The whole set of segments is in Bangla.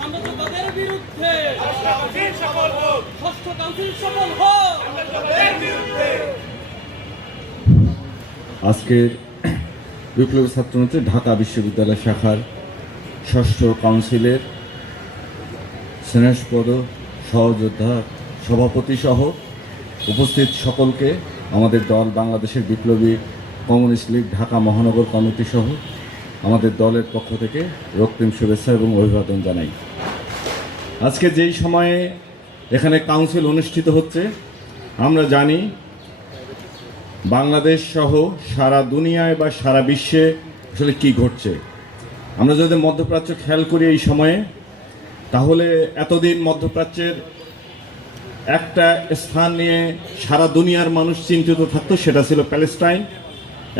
সাম্রাজ্যবাদের বিরুদ্ধে ষষ্ঠ কাউন্সিল সফল হোক। আজকের বিপ্লবী ছাত্রনেত্রী ঢাকা বিশ্ববিদ্যালয় শাখার ষষ্ঠ কাউন্সিলের স্নেহস্পদ সহযোদ্ধা সভাপতি সহ উপস্থিত সকলকে আমাদের দল বাংলাদেশের বিপ্লবী কমিউনিস্ট লীগ ঢাকা মহানগর কমিটি সহ আমাদের দলের পক্ষ থেকে রক্তিম শুভেচ্ছা এবং অভিবাদন জানাই। আজকে যেই সময়ে এখানে কাউন্সিল অনুষ্ঠিত হচ্ছে, আমরা জানি বাংলাদেশ সহ সারা দুনিয়ায় বা সারা বিশ্বে আসলে কী ঘটছে। আমরা যদি মধ্যপ্রাচ্য খেয়াল করি এই সময়ে, তাহলে এতদিন মধ্যপ্রাচ্যের একটা স্থান নিয়ে সারা দুনিয়ার মানুষ চিন্তিত থাকতো, সেটা ছিল প্যালেস্টাইন।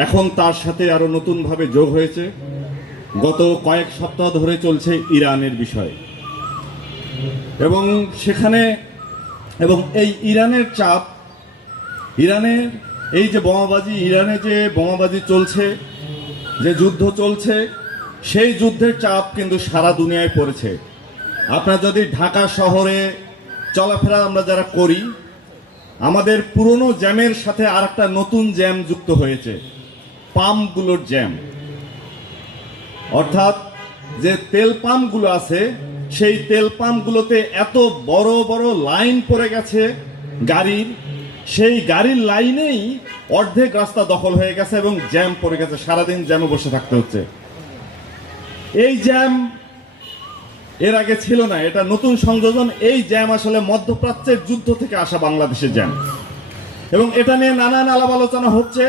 এখন তার সাথে আরও নতুনভাবে যোগ হয়েছে, গত কয়েক সপ্তাহ ধরে চলছে ইরানের বিষয়। এবং সেখানে এই ইরানের চাপ, ইরানের এই যে বোমাবাজি, ইরানে যে বোমাবাজি চলছে, যে যুদ্ধ চলছে, সেই যুদ্ধের চাপ কিন্তু সারা দুনিয়ায় পড়েছে। আপনারা যদি ঢাকা শহরে চলাফেরা আমরা যারা করি, আমাদের পুরনো জ্যামের সাথে আর একটা নতুন জ্যাম যুক্ত হয়েছে, পাম্পগুলোর জ্যাম। অর্থাৎ যে তেল পাম্পগুলো আছে, সেই তেল পাম্পগুলোতে এত বড় বড় লাইন পড়ে গেছে গাড়ির, সেই গাড়ির লাইনেই অর্ধেক রাস্তা দখল হয়ে গেছে এবং জ্যাম পড়ে গেছে, সারাদিন জ্যামে বসে থাকতে হচ্ছে। এই জ্যাম এর আগে ছিল না, এটা নতুন সংযোজন। এই জ্যাম আসলে মধ্যপ্রাচ্যের যুদ্ধ থেকে আসা বাংলাদেশের জ্যাম, এবং এটা নিয়ে নানান আলাপ আলোচনা হচ্ছে।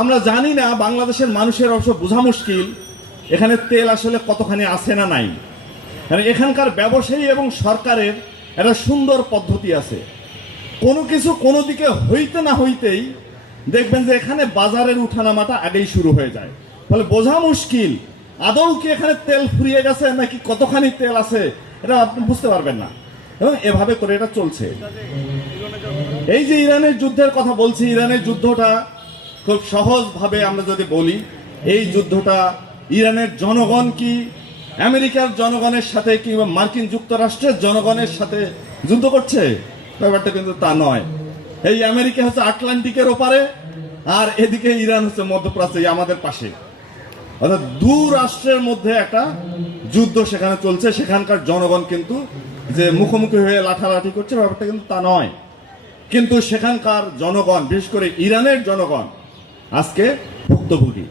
আমরা জানি না, বাংলাদেশের মানুষের অবশ্য বোঝা মুশকিল এখানে তেল আসলে কতখানি আছে না নাই। মানে এখানকার ব্যবসায়ী এবং সরকারের একটা সুন্দর পদ্ধতি আছে, কোনো কিছু কোনো দিকে হইতে না হইতেই দেখবেন যে এখানে বাজারের উঠানামাটা আগেই শুরু হয়ে যায়। ফলে বোঝা মুশকিল আদৌ কি এখানে তেল ফুরিয়ে গেছে নাকি কতখানি তেল আছে, এটা আপনি বুঝতে পারবেন না। এবং এভাবে করে এটা চলছে। এই যে ইরানের যুদ্ধের কথা বলছি, ইরানের যুদ্ধটা খুব সহজভাবে আমরা যদি বলি, এই যুদ্ধটা ইরানের জনগণ কি আমেরিকার জনগণের সাথে কিংবা মার্কিন যুক্তরাষ্ট্রের জনগণের সাথে যুদ্ধ করছে? ব্যাপারটা কিন্তু তা নয়। এই আমেরিকা হচ্ছে আটলান্টিকের ওপারে, আর এদিকে ইরান হচ্ছে মধ্যপ্রাচ্যে আমাদের পাশে। অর্থাৎ দু রাষ্ট্রের মধ্যে একটা যুদ্ধ সেখানে চলছে। সেখানকার জনগণ কিন্তু যে মুখোমুখি হয়ে লাঠালাঠি করছে, ব্যাপারটা কিন্তু তা নয়। কিন্তু সেখানকার জনগণ, বিশেষ করে ইরানের জনগণ আজকে ভুক্তভোগী,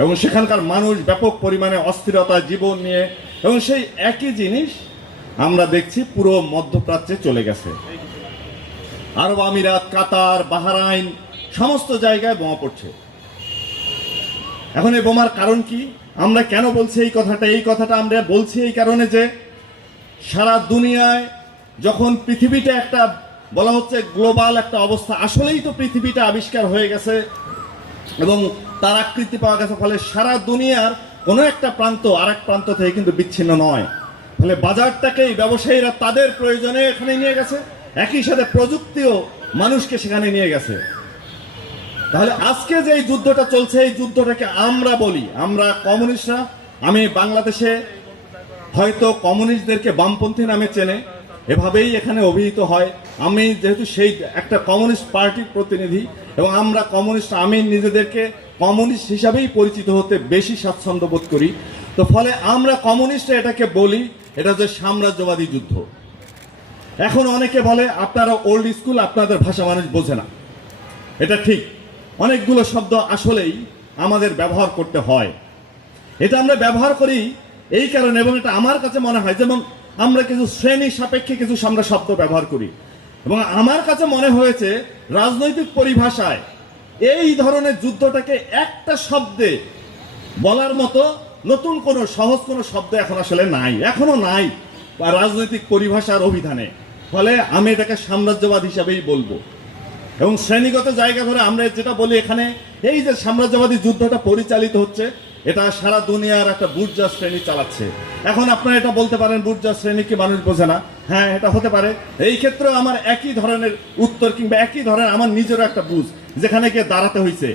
এবং সেখানকার মানুষ ব্যাপক পরিমাণে অস্থিরতা জীবন নিয়ে, এবং সেই একই জিনিস আমরা দেখছি পুরো মধ্যপ্রাচ্যে চলে গেছে। আরব আমিরাত, কাতার, বাহরাইন, সমস্ত জায়গায় বোমা পড়ছে। এখন এই বোমার কারণ কি? আমরা কেন বলছি এই কথাটা? এই কথাটা আমরা বলছি এই কারণে যে সারা দুনিয়ায় যখন পৃথিবীটা একটা বলা হচ্ছে গ্লোবাল একটা অবস্থা, আসলেই তো পৃথিবীটা আবিষ্কার হয়ে গেছে এবং তার আকৃতি পাওয়া গেছে। ফলে সারা দুনিয়ার কোনো একটা প্রান্ত আর এক প্রান্ত থেকে কিন্তু বিচ্ছিন্ন নয়। ফলে বাজারটাকেই ব্যবসায়ীরা তাদের প্রয়োজনে এখানে নিয়ে গেছে, একই সাথে প্রযুক্তিও মানুষকে সেখানে নিয়ে গেছে। তাহলে আজকে যে এই যুদ্ধটা চলছে, এই যুদ্ধটাকে আমরা বলি, আমরা কমিউনিস্টরা, আমি বাংলাদেশে হয়তো কমিউনিস্টদেরকে বামপন্থী নামে চেনে, এভাবেই এখানে অভিহিত হয়। আমি যেহেতু সেই একটা কমিউনিস্ট পার্টির প্রতিনিধি, এবং আমরা কমিউনিস্ট, আমি নিজেদেরকে কমিউনিস্ট হিসাবেই পরিচিত হতে বেশি স্বাচ্ছন্দ্য বোধ করি। তো ফলে আমরা কমিউনিস্টরা এটাকে বলি, এটা হচ্ছে সাম্রাজ্যবাদী যুদ্ধ। এখন অনেকে বলে আপনারা ওল্ড স্কুল, আপনাদের ভাষা মানুষ বোঝে না। এটা ঠিক, অনেকগুলো শব্দ আসলেই আমাদের ব্যবহার করতে হয়। এটা আমরা ব্যবহার করি এই কারণে, এবং এটা আমার কাছে মনে হয়, যেমন আমরা কিছু শ্রেণী সাপেক্ষে কিছু আমরা শব্দ ব্যবহার করি, এবং আমার কাছে মনে হয়েছে রাজনৈতিক পরিভাষায় এই ধরনের যুদ্ধটাকে একটা শব্দে বলার মতো নতুন কোনো সহজ কোনো শব্দ এখন আসলে নাই, এখনো নাই বা রাজনৈতিক পরিভাষার অভিধানে। ফলে আমি এটাকে সাম্রাজ্যবাদ হিসাবেই বলবো। এবং শ্রেণীগত জায়গা ধরে আমরা যেটা বলি, এখানে এই যে সাম্রাজ্যবাদী যুদ্ধটা পরিচালিত হচ্ছে, এটা সারা দুনিয়ার একটা বুর্জোয়া শ্রেণী চালাচ্ছে। এখন আপনারা এটা বলতে পারেন বুর্জোয়া শ্রেণী কি মানুষ বোঝে না? হ্যাঁ, এটা হতে পারে। এই ক্ষেত্রে আমার একই ধরনের উত্তর, কিংবা একই ধরনের আমার নিজেরও একটা বুঝ, যেখানে গিয়ে দাঁড়াতে হয়েছে।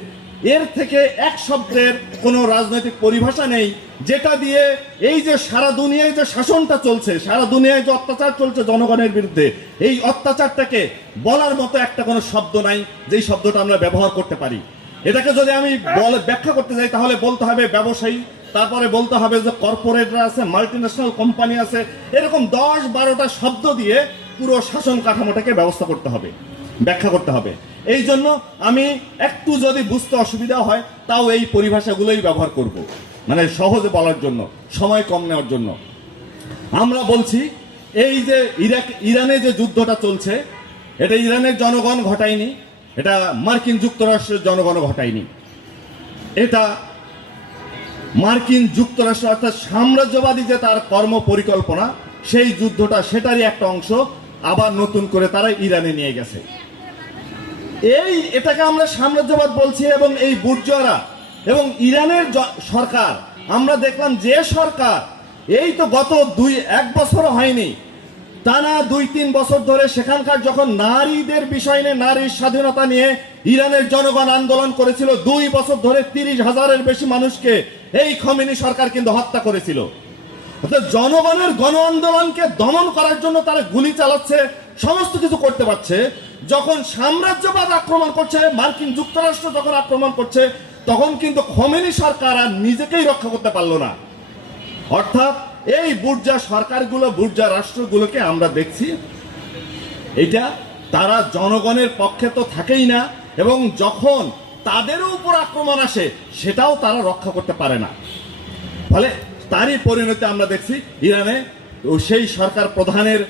এর থেকে এক শব্দের কোনো রাজনৈতিক পরিভাষা নেই যেটা দিয়ে এই যে সারা দুনিয়ায় যে শাসনটা চলছে, সারা দুনিয়ায় যে অত্যাচার চলছে জনগণের বিরুদ্ধে, এই অত্যাচারটাকে বলার মতো একটা কোনো শব্দ নাই যেই শব্দটা আমরা ব্যবহার করতে পারি। এটাকে যদি আমি ব্যাখ্যা করতে যাই তাহলে বলতে হবে ব্যবসায়ী, তারপরে বলতে হবে যে কর্পোরেটরা আছে, মাল্টিন্যাশনাল কোম্পানি আছে, এরকম 10-12টা শব্দ দিয়ে পুরো শাসন কাঠামোটাকে ব্যবস্থা করতে হবে, ব্যাখ্যা করতে হবে। এই জন্য আমি একটু যদি বুঝতে অসুবিধা হয় তাও এই পরিভাষাগুলোই ব্যবহার করব, মানে সহজে বলার জন্য, সময় কম নেওয়ার জন্য। আমরা বলছি এই যে ইরানে যে যুদ্ধটা চলছে, এটা ইরানের জনগণ ঘটায়নি, এটা মার্কিন যুক্তরাষ্ট্রের জনগণ ঘটায়নি, এটা মার্কিন যুক্তরাষ্ট্র অর্থাৎ সাম্রাজ্যবাদী যে তার কর্ম পরিকল্পনা, সেই যুদ্ধটা সেটারই একটা অংশ আবার নতুন করে তারা ইরানে নিয়ে গেছে। এটাকে আমরা সাম্রাজ্যবাদ বলছি। এবং এই বুর্জোয়ারা এবং ইরানের সরকার, আমরা দেখলাম যে সরকার এই তো গত 1 বছরও হয়নি, টানা 2-3 বছর ধরে সেখানকার যখন নারীদের বিষয় নিয়ে, নারীর স্বাধীনতা নিয়ে ইরানের জনগণ আন্দোলন করেছিল, 2 বছর ধরে 30,000-এর বেশি মানুষকে এই খমেনি সরকার কিন্তু হত্যা করেছিল। অর্থাৎ জনগণের গণ আন্দোলনকে দমন করার জন্য তারা গুলি চালাচ্ছে, সমস্ত কিছু করতে পারছে। যখন সাম্রাজ্যবাদ আক্রমণ করছে, মার্কিন যুক্তরাষ্ট্র যখন আক্রমণ করছে, তখন কিন্তু খমেনি সরকার আর নিজেকেই রক্ষা করতে পারলো না। অর্থাৎ এই বুর্জা সরকারগুলো, বুর্জা রাষ্ট্রগুলোকে আমরা দেখছি এটা তারা জনগণের পক্ষে তো থাকেই না, এবং যখন তাদেরও উপর আক্রমণ আসে সেটাও তারা রক্ষা করতে পারে না। ফলে তারই পরিণতি আমরা দেখছি ইরানে সেই সরকার প্রধানের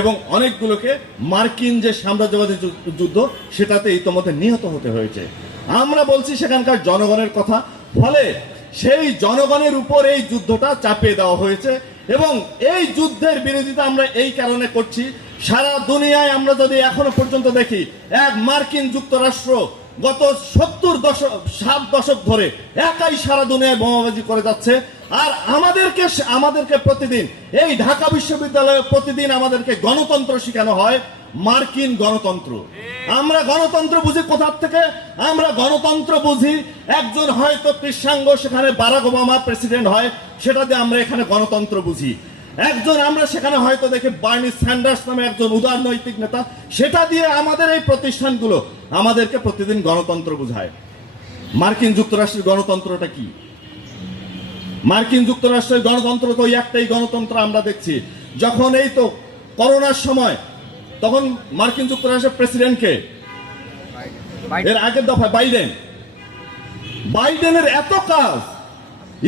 এবং অনেকগুলোকে মার্কিন যে সাম্রাজ্যবাদী যুদ্ধ সেটাতে ইতোমধ্যে নিহত হতে হয়েছে। আমরা বলছি সেখানকার জনগণের কথা, ফলে সেই জনগণের উপর এই যুদ্ধটা চাপিয়ে দেওয়া হয়েছে। এবং এই যুদ্ধের বিরোধিতা আমরা এই কারণে করছি, সারা দুনিয়ায় আমরা যদি এখনো পর্যন্ত দেখি, এক মার্কিন যুক্তরাষ্ট্র গত 7 দশক ধরে একাই সারা দুনিয়ায় বোমাবাজি করে যাচ্ছে। আর আমাদেরকে প্রতিদিন এই ঢাকা বিশ্ববিদ্যালয়ে প্রতিদিন আমাদেরকে গণতন্ত্র শেখানো হয়, মার্কিন গণতন্ত্র। আমরা গণতন্ত্র বুঝি কোথা থেকে? আমরা গণতন্ত্র বুঝি একজন হয়তো কৃষ্ণাঙ্গ সেখানে বারাক ওবামা প্রেসিডেন্ট হয়, সেটা দিয়ে আমরা এখানে গণতন্ত্র বুঝি। একজন আমরা সেখানে হয়তো দেখি বার্নি স্যান্ডার্স নামে একজন উদারনৈতিক নেতা, সেটা দিয়ে আমাদের এই প্রতিষ্ঠানগুলো আমাদেরকে প্রতিদিন গণতন্ত্র বুঝায়। মার্কিন যুক্তরাষ্ট্রের গণতন্ত্রটা কি? মার্কিন যুক্তরাষ্ট্রের গণতন্ত্র তো একটাই গণতন্ত্র আমরা দেখছি। যখন এই তো করোনার সময়, তখন মার্কিন যুক্তরাষ্ট্রের প্রেসিডেন্টকে এর আগের দফায় বাইডেনের এত কাজ,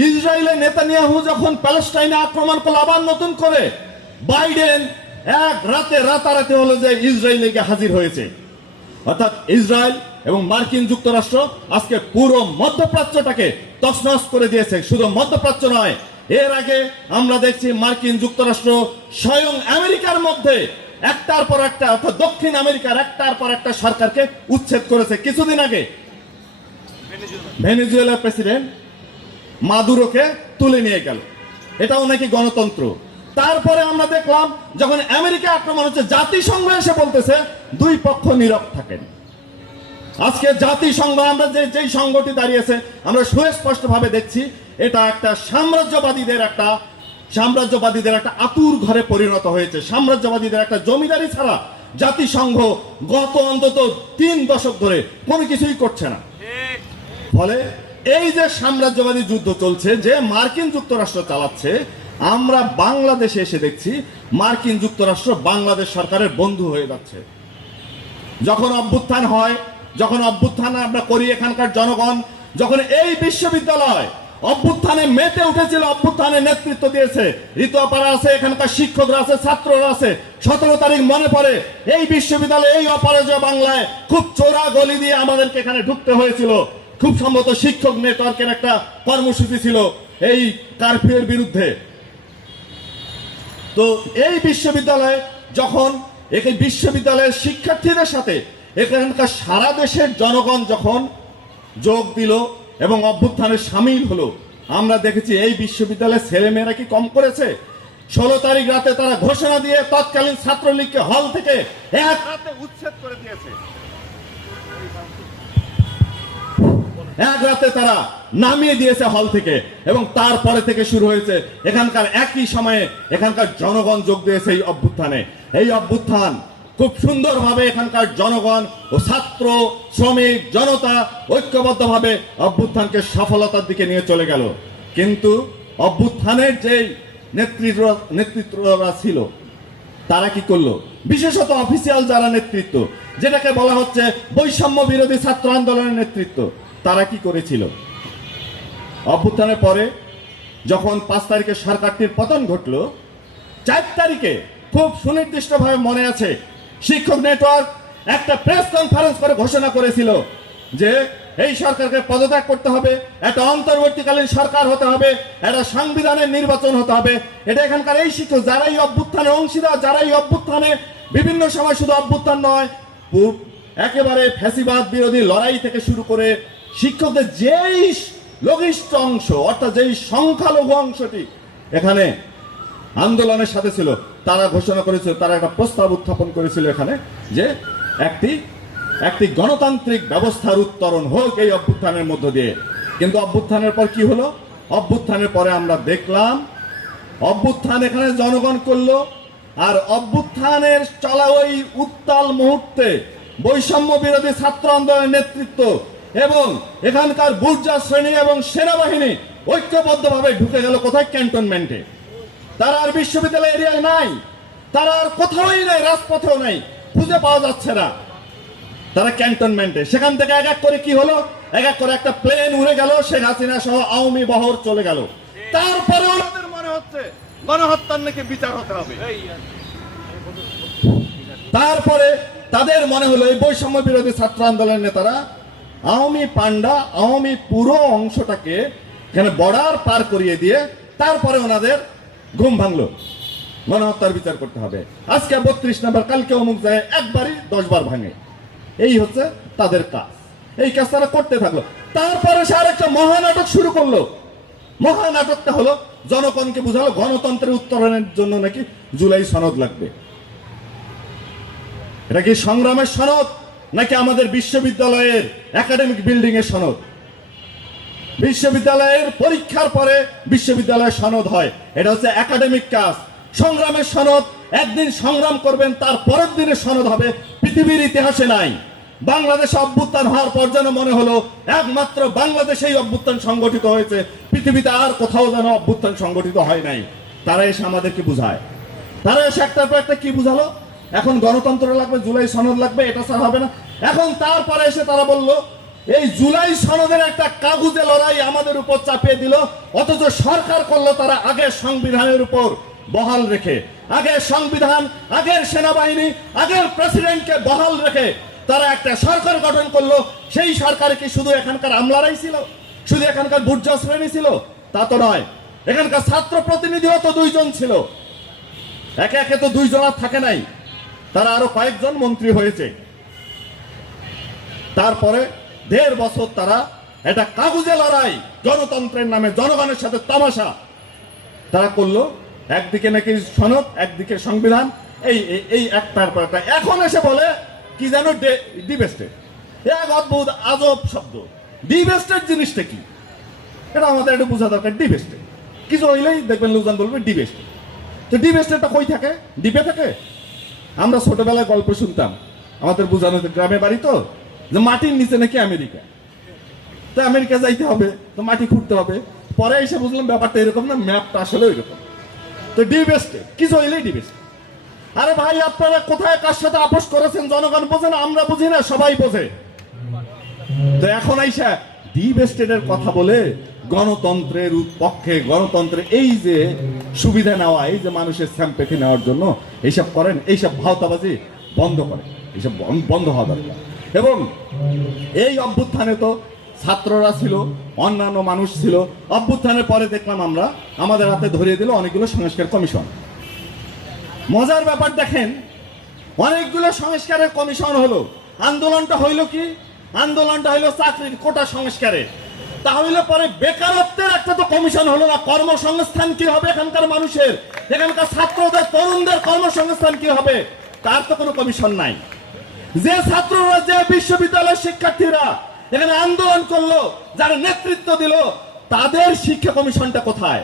ইসরায়েলের নেতানিয়াহু যখন প্যালেস্টাইনে আক্রমণ করলো আবার নতুন করে, বাইডেন এক রাতে রাতারাতি হলো যে ইসরায়েলে গিয়ে হাজির হয়েছে। অর্থাৎ ইসরায়েল এবং মার্কিন যুক্তরাষ্ট্র আজকে পুরো মধ্যপ্রাচ্যটাকে তছনছ করে দিয়েছে। শুধু মধ্যপ্রাচ্য নয়, এর আগে আমরা দেখছি মার্কিন যুক্তরাষ্ট্র স্বয়ং আমেরিকার মধ্যে একটার পর একটা, অর্থাৎ দক্ষিণ আমেরিকার একটার পর একটা সরকারকে উচ্ছেদ করেছে। কিছুদিন আগে ভেনেজুয়েলার প্রেসিডেন্ট মাদুরোকে তুলে নিয়ে গেল, এটাও নাকি গণতন্ত্র। তারপরে আমরা দেখলাম যখন আমেরিকা আক্রমণ হচ্ছে, জাতিসংঘ এসে বলতেছে 2 পক্ষ নীরব থাকেন। আজকে জাতিসংঘ, আমরা যেই সংগঠন দাঁড়িয়েছে, আমরা সুস্পষ্ট ভাবে দেখছি এটা একটা সাম্রাজ্যবাদীদের একটা আতুর ঘরে পরিণত হয়েছে। সাম্রাজ্যবাদীদের একটা জমিদারি ছাড়া জাতিসংঘ গত অন্তত 3 দশক ধরে কোনো কিছুই করছে না। ফলে এই যে সাম্রাজ্যবাদী যুদ্ধ চলছে, যে মার্কিন যুক্তরাষ্ট্র চালাচ্ছে, আমরা বাংলাদেশে এসে দেখছি মার্কিন যুক্তরাষ্ট্র বাংলাদেশ সরকারের বন্ধু হয়ে যাচ্ছে। যখন অভ্যুত্থান হয়, যখন অভ্যুত্থান আমরা করি, এখানকার জনগণ যখন এই বিশ্ববিদ্যালয় অভ্যুত্থানে মেতে উঠেছিল, অভ্যুত্থানে নেতৃত্ব দিয়েছে, ঋতুপাড়া আছে, এখানকার শিক্ষকরা আছে, ছাত্ররা আছে। 17 তারিখ মনে পড়ে, এই বিশ্ববিদ্যালয়ে এই অপরাজয় বাংলায় খুব চোরা গলি দিয়ে আমাদেরকে এখানে ঢুকতে হয়েছিল। খুব সম্ভবত শিক্ষক নেটওয়ার্কের একটা কর্মসূচি ছিল এই কারফিউর বিরুদ্ধে। তো এই বিশ্ববিদ্যালয়ে যখন বিশ্ববিদ্যালয়ের শিক্ষার্থীদের সাথে এখানকার সারা দেশের জনগণ যখন যোগ দিল এবং অভ্যুত্থানে সামিল হলো, আমরা দেখেছি এই বিশ্ববিদ্যালয়ের ছেলেমেয়েরা কি কম করেছে? 16 তারিখ রাতে তারা ঘোষণা দিয়ে তৎকালীন ছাত্রলীগকে হল থেকে এক রাতে উচ্ছেদ করে দিয়েছে। এক রাতে তারা নামিয়ে দিয়েছে হল থেকে, এবং তারপরে থেকে শুরু হয়েছে এখানকার একই সময়ে এখানকার জনগণ যোগ দিয়েছে এই অভ্যুত্থানে। এই অভ্যুত্থান খুব সুন্দরভাবে এখানকার জনগণ ও ছাত্র, শ্রমিক, জনতা ঐক্যবদ্ধভাবে অভ্যুত্থানকে সফলতার দিকে নিয়ে চলে গেল। কিন্তু অভ্যুত্থানের যেই নেতৃত্বরা ছিল তারা কি করলো? বিশেষত অফিসিয়াল যারা নেতৃত্ব, যেটাকে বলা হচ্ছে বৈষম্য বিরোধী ছাত্র আন্দোলনের নেতৃত্ব, তারা কি করেছিল? অভ্যুত্থানের পরে যখন 5 তারিখে সরকারটির পতন ঘটলো, 4 তারিখে খুব সুনির্দিষ্টভাবে মনে আছে, শিক্ষক নেটওয়ার্ক একটা প্রেস কনফারেন্স করে ঘোষণা করেছিল যে এই সরকারকে পদত্যাগ করতে হবে, একটা অন্তর্বর্তীকালীন সরকার হতে হবে, একটা সাংবিধানের নির্বাচন হতে হবে। এটা এখানকার এই শিক্ষক যারা এই অভ্যুত্থানে অংশীদার, যারা এই অভ্যুত্থানে বিভিন্ন সময় শুধু অভ্যুত্থান নয়, একেবারে ফ্যাসিবাদ বিরোধী লড়াই থেকে শুরু করে শিক্ষকদের যেই লঘিষ্ঠ অংশ, অর্থাৎ যেই সংখ্যালঘু অংশটি এখানে আন্দোলনের সাথে ছিল, তারা ঘোষণা করেছিল, তারা একটা প্রস্তাব উত্থাপন করেছিল এখানে যে একটি গণতান্ত্রিক ব্যবস্থার উত্তরণ হোক এই অভ্যুত্থানের মধ্য দিয়ে। কিন্তু অভ্যুত্থানের পর কি হলো? অভ্যুত্থানের পরে আমরা দেখলাম অভ্যুত্থান এখানে জনগণ করলো, আর অভ্যুত্থানের চলা ওই উত্তাল মুহূর্তে বৈষম্য বিরোধী ছাত্র আন্দোলনের নেতৃত্ব এবং এখানকার বুর্জা শ্রেণী এবং সেনাবাহিনী ঐক্যবদ্ধভাবে ঢুকে গেল কোথায়? ক্যান্টনমেন্টে। তারা আর বিশ্ববিদ্যালয় এরিয়ায় নাই, তারা আর কোথাওই নাই, রাজপথেও নাই, খুঁজে পাওয়া যাচ্ছে না। তারা ক্যান্টনমেন্টে। সেখান থেকে এক এক করে কি হলো? এক এক করে একটা প্লেন উড়ে গেল, শেখ হাসিনা সহ আওয়ামী বহর চলে গেল। তারপরে ওনাদের মনে হচ্ছে গণহত্যার নাকি বিচার হতে হবে। তারপরে তাদের মনে হলো এই বৈষম্য বিরোধী ছাত্র আন্দোলনের নেতারা আওয়ামী পান্ডা, আওয়ামী পুরো অংশটাকে এখানে বর্ডার পার করিয়ে দিয়ে তারপরে ওনাদের ঘুম ভাঙলো, গণহত্যার বিচার করতে হবে। আজকে 32 নম্বর, কালকে অমুক যায়, একবারই 10 বার ভাঙে। এই হচ্ছে তাদের কাজ। এই কাজ তারা করতে থাকলো। তারপরে সে আরেকটা মহানাটক শুরু করলো। মহানাটকটা হলো জনগণকে বুঝালো গণতন্ত্রের উত্তরণের জন্য নাকি জুলাই সনদ লাগবে। এটা কি সংগ্রামের সনদ নাকি আমাদের বিশ্ববিদ্যালয়ের একাডেমিক বিল্ডিং এর সনদ? বিশ্ববিদ্যালয়ের পরীক্ষার পরে বিশ্ববিদ্যালয়ের সনদ হয়, এটা হচ্ছে একাডেমিক কাজ। সংগ্রামের সনদ, একদিন সংগ্রাম করবেন তার পরের দিনের সনদ হবে, পৃথিবীর ইতিহাসে নাই। বাংলাদেশে অভ্যুত্থান হওয়ার পর যেন মনে হলো একমাত্র বাংলাদেশেই অভ্যুত্থান সংগঠিত হয়েছে, পৃথিবীতে আর কোথাও যেন অভ্যুত্থান সংগঠিত হয় নাই। তারা এসে আমাদেরকে বুঝায়, তারা এসে একটার পর একটা কি বুঝালো, এখন গণতন্ত্র লাগবে, জুলাই সনদ লাগবে, এটা ছাড়া হবে না। এখন তারপরে এসে তারা বলল এই জুলাই সনদের একটা কাগুজে লড়াই আমাদের উপর চাপিয়ে দিল, অথচ সরকার করলো তারা আগের সংবিধানের উপর বহাল রেখে, আগের সংবিধান, আগের সেনাবাহিনী, আগের প্রেসিডেন্টকে বহাল রেখে তারা একটা সরকার গঠন করলো। সেই সরকারে কি শুধু এখানকার আমলারাই ছিল, শুধু এখানকার বুর্জা শ্রেণী ছিল? তা তো নয়, এখানকার ছাত্র প্রতিনিধিও তো 2 জন ছিল। একে একে তো 2 জন আর থাকে নাই, তারা আরো কয়েকজন মন্ত্রী হয়েছে। তারপরে 1.5 বছর তারা এটা কাগজে লড়াই, গণতন্ত্রের নামে জনগণের সাথে তামাশা তারা করলো। একদিকে নাকি সনদ, একদিকে সংবিধান, এই একটার পর একটা। এখন এসে বলে কি জানো, ডিবেস্টেড। এক অদ্ভুত আজব শব্দ। ডিবেস্টেড জিনিসটা কি এটা আমাদের একটু বোঝা দরকার। ডিবেস্টেড কিছু হইলেই দেখবেন লোকজন বলবে ডিবেস্টেড। তো ডিবেস্টেডটা কই থাকে? ডিপে থাকে। আমরা ছোটবেলায় গল্প শুনতাম, আমাদের বোঝানো গ্রামে বাড়ি তো, যে মাটির নিচে নাকি আমেরিকা, তো আমেরিকা যাইতে হবে তো মাটি খুঁড়তে হবে। পরে এসে বুঝলাম ব্যাপারটা এরকম না, ম্যাপটা আসলে ওইরকম। তো ডিবেস্টেড কিছু হইলেই ডিবেস্টেড। আরে ভাই, আপনারা কোথায় কার সাথে আপোষ করেছেন জনগণ বোঝে না, আমরা বুঝি না, সবাই বোঝে। তো এখন আইসা ডিবেস্টেডের কথা বলে গণতন্ত্রের পক্ষে, গণতন্ত্রের এই যে সুবিধা নেওয়া, এই যে মানুষের স্যাম্পেথি নেওয়ার জন্য এইসব করেন, এইসব ভাওতাবাজি বন্ধ করেন, এইসব বন্ধ হওয়া দরকার। এবং এই অভ্যুত্থানে তো ছাত্ররা ছিল, অন্যান্য মানুষ ছিল। অভ্যুত্থানের পরে দেখলাম আমরা আমাদের হাতে ধরিয়ে দিল অনেকগুলো সংস্কার কমিশন। মজার ব্যাপার দেখেন, অনেকগুলো সংস্কারের কমিশন হলো। আন্দোলনটা হইল কি? আন্দোলনটা হইলো চাকরির কোটা সংস্কারে। তাহলে পরে বেকারত্বের একটা তো কমিশন হলো না। কর্মসংস্থান কি হবে এখানকার মানুষের, এখানকার ছাত্রদের, তরুণদের কর্মসংস্থান কি হবে, তার তো কোনো কমিশন নাই। যে ছাত্ররা, যে বিশ্ববিদ্যালয়ের শিক্ষার্থীরা এখানে আন্দোলন করলো, যারা নেতৃত্ব দিল, তাদের শিক্ষা কমিশনটা কোথায়?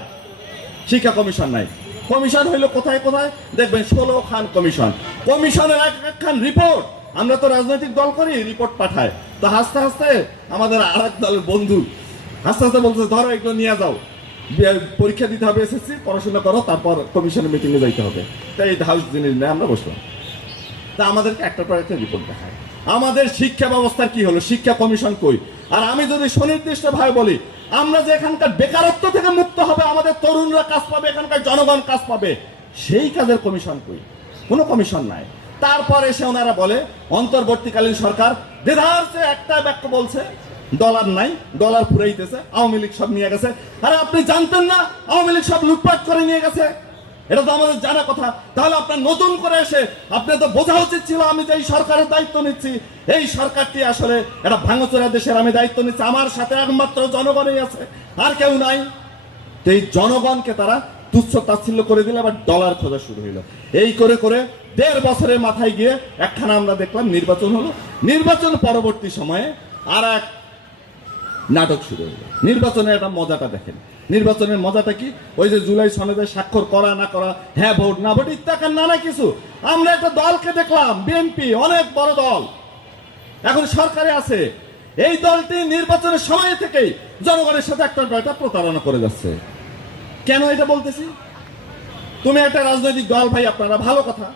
শিক্ষা কমিশন নাই। কমিশন হইলো কোথায় কোথায় দেখবেন 16 খান কমিশন। কমিশনের এক খান রিপোর্ট, আমরা তো রাজনৈতিক দল করি, রিপোর্ট পাঠায়, তো হাসতে হাসতে আমাদের আরেক দলের বন্ধু হাসতে হাসতে বলছে ধরো এগুলো নিয়ে যাও, পরীক্ষা দিতে হবে, এসএসসি পড়াশোনা করো, তারপর কমিশনের মিটিংয়ে যাইতে হবে। তাই এই হাউস জিনিস নিয়ে আমরা বসলাম, তা আমাদেরকে একটা পর একটা রিপোর্ট দেখায়। আমাদের শিক্ষা ব্যবস্থার কি হলো? শিক্ষা কমিশন কই? আর আমি যদি সুনির্দিষ্ট ভাবে বলি, আমরা যে এখানকার বেকারত্ব থেকে মুক্ত হবে, আমাদের তরুণরা কাজ পাবে, এখানকার জনগণ কাজ পাবে, সেই কাজের কমিশন কই? কোনো কমিশন নাই। তারপর এসে ওনারা বলে অন্তর্বর্তীকালীন সরকার দেধারছে একটা বাক্য বলছে, ডলার নাই, ডলার ফুরাইতেছে, আওয়ামী লীগ সব নিয়ে গেছে। আরে আপনি জানতেন না আওয়ামী লীগ সব লুটপাট করে নিয়ে গেছে? এটা তো আমাদের জানা কথা। তাহলে আপনার নতুন করে এসে আপনি তো বোঝা উচিত ছিল আমি যে এই সরকারের দায়িত্ব নিচ্ছি, এই সরকারটি আসলে একটা ভাঙচোরা দেশের আমি দায়িত্ব নিচ্ছি, আমার সাথে একমাত্র জনগণই আছে, আর কেউ নাই। তো এই জনগণকে তারা তুচ্ছ তাচ্ছিল্য করে দিলে আবার ডলার খোঁজা শুরু হইলো। এই করে করে 1.5 বছরের মাথায় গিয়ে একখানা আমরা দেখলাম নির্বাচন হলো। নির্বাচন পরবর্তী সময়ে আর এক নাটক শুরু হলো। নির্বাচনের একটা মজাটা দেখেন। নির্বাচনের মজাটা কি? ওই যে জুলাই সনদে স্বাক্ষর করা না করা, হ্যাঁ ভোট না ভোট ইত্যাদি নানা কিছু। আমরা একটা দলকে দেখলাম, বিএনপি, অনেক বড় দল, এখন সরকারে আছে। এই দলটি নির্বাচনের সময় থেকেই জনগণের সাথে একটা প্রতারণা করে যাচ্ছে। কেন এটা বলতেছি? তুমি একটা রাজনৈতিক দল ভাই, আপনারা ভালো কথা,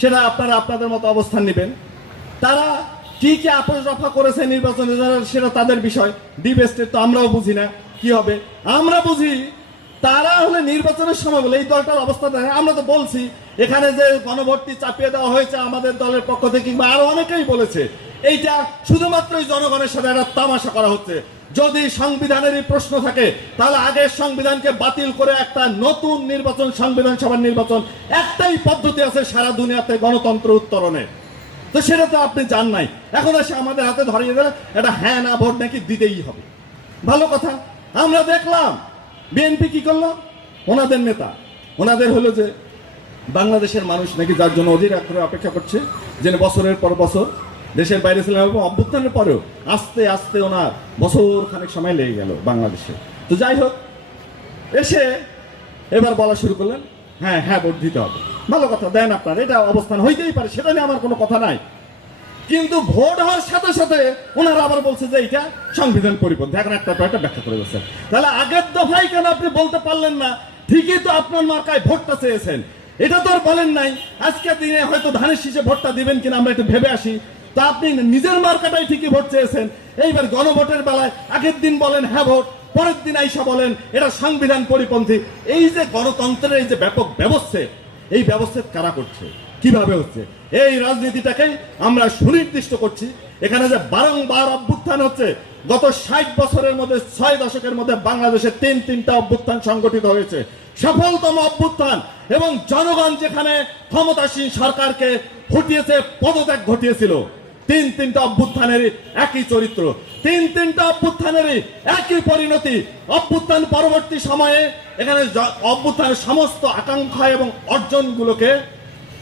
সেটা আপনারা আপনাদের মতো অবস্থান নেবেন। তারা কি কি আপোষ রফা করেছে নির্বাচনে, সেটা তাদের বিষয়। ডিবেস্টের তো আমরাও বুঝি না কি হবে। আমরা বুঝি তারা হলে নির্বাচনের সময় বলে এই দলটার অবস্থা দেখে। আমরা তো বলছি এখানে যে গণভোটটি চাপিয়ে দেওয়া হয়েছে আমাদের দলের পক্ষ থেকে, কিংবা আরো অনেকেই বলেছে, এইটা শুধুমাত্রই জনগণের সাথে একটা তামাশা করা হচ্ছে। যদি সংবিধানেরই প্রশ্ন থাকে তাহলে আগের সংবিধানকে বাতিল করে একটা নতুন নির্বাচন, সংবিধান সভার নির্বাচন, একটাই পদ্ধতি আছে সারা দুনিয়াতে গণতন্ত্র উত্তরণে, তো সেটা তো আপনি জান নাই। এখন এসে আমাদের হাতে ধরিয়ে দিলে এটা হ্যাঁ না ভোট নাকি দিতেই হবে। ভালো কথা। আমরা দেখলাম বিএনপি কি করলো, ওনাদের নেতা, ওনাদের হলো যে বাংলাদেশের মানুষ নাকি যার জন্য অধীর আগ্রহে অপেক্ষা করছে, যে বছরের পর বছর দেশের বাইরে ছিলেন, এবং অভ্যুত্থানের পরেও আস্তে আস্তে ওনার বছর খানেক সময় লেগে গেল বাংলাদেশে। তো যাই হোক, এসে এবার বলা শুরু করলেন হ্যাঁ হ্যাঁ ভোট দিতে হবে। ভালো কথা, দেন আপনার, এটা অবস্থান হইতেই পারে, সেটা নিয়ে আমার কোনো কথা নাই। কিন্তু ভোট হওয়ার সাথে সাথে ওনারা আবার বলছে যে এটা সংবিধান পরিপন্থী। এখন একটা ব্যাখ্যা করে দিচ্ছেন। তাহলে আগের দফায় কেন আপনি বলতে পারলেন না ঠিকই তো আপনার মার্কায় ভোটটা চেয়েছেন, এটা তো আর বলেন নাই। আজকের দিনে হয়তো ধানের শীষে ভোটটা দিবেন কিনা আমরা একটু ভেবে আসি। তা আপনি নিজের মার্কাটাই ঠিকই ভোট চেয়েছেন, এইবার গণভোটের বেলায় আগের দিন বলেন হ্যাঁ ভোট, পরের দিন আইসা বলেন এটা সংবিধান পরিপন্থী। এই যে গণতন্ত্রের এই যে ব্যাপক ব্যবস্থা, এই ব্যবস্থা কারা করছে, কিভাবে হচ্ছে, এই রাজনীতিটাকেই আমরা সুনির্দিষ্ট করছি। এখানে যে বারংবার অভ্যুত্থান হচ্ছে, গত 60 বছরের মধ্যে 6 দশকের মধ্যে বাংলাদেশে তিনটা অভ্যুত্থান সংগঠিত হয়েছে, সফলতম অভ্যুত্থান। এবং জনগণ যেখানে ক্ষমতাসীন সরকারকে হটিয়েছে, পদত্যাগ ঘটিয়েছিল, তিনটা অভ্যুত্থানের একই চরিত্র, তিনটা অভ্যুত্থানের একই পরিণতি। অভ্যুত্থান পরবর্তী সময়ে এখানে অভ্যুত্থানের সমস্ত আকাঙ্ক্ষা এবং অর্জনগুলোকে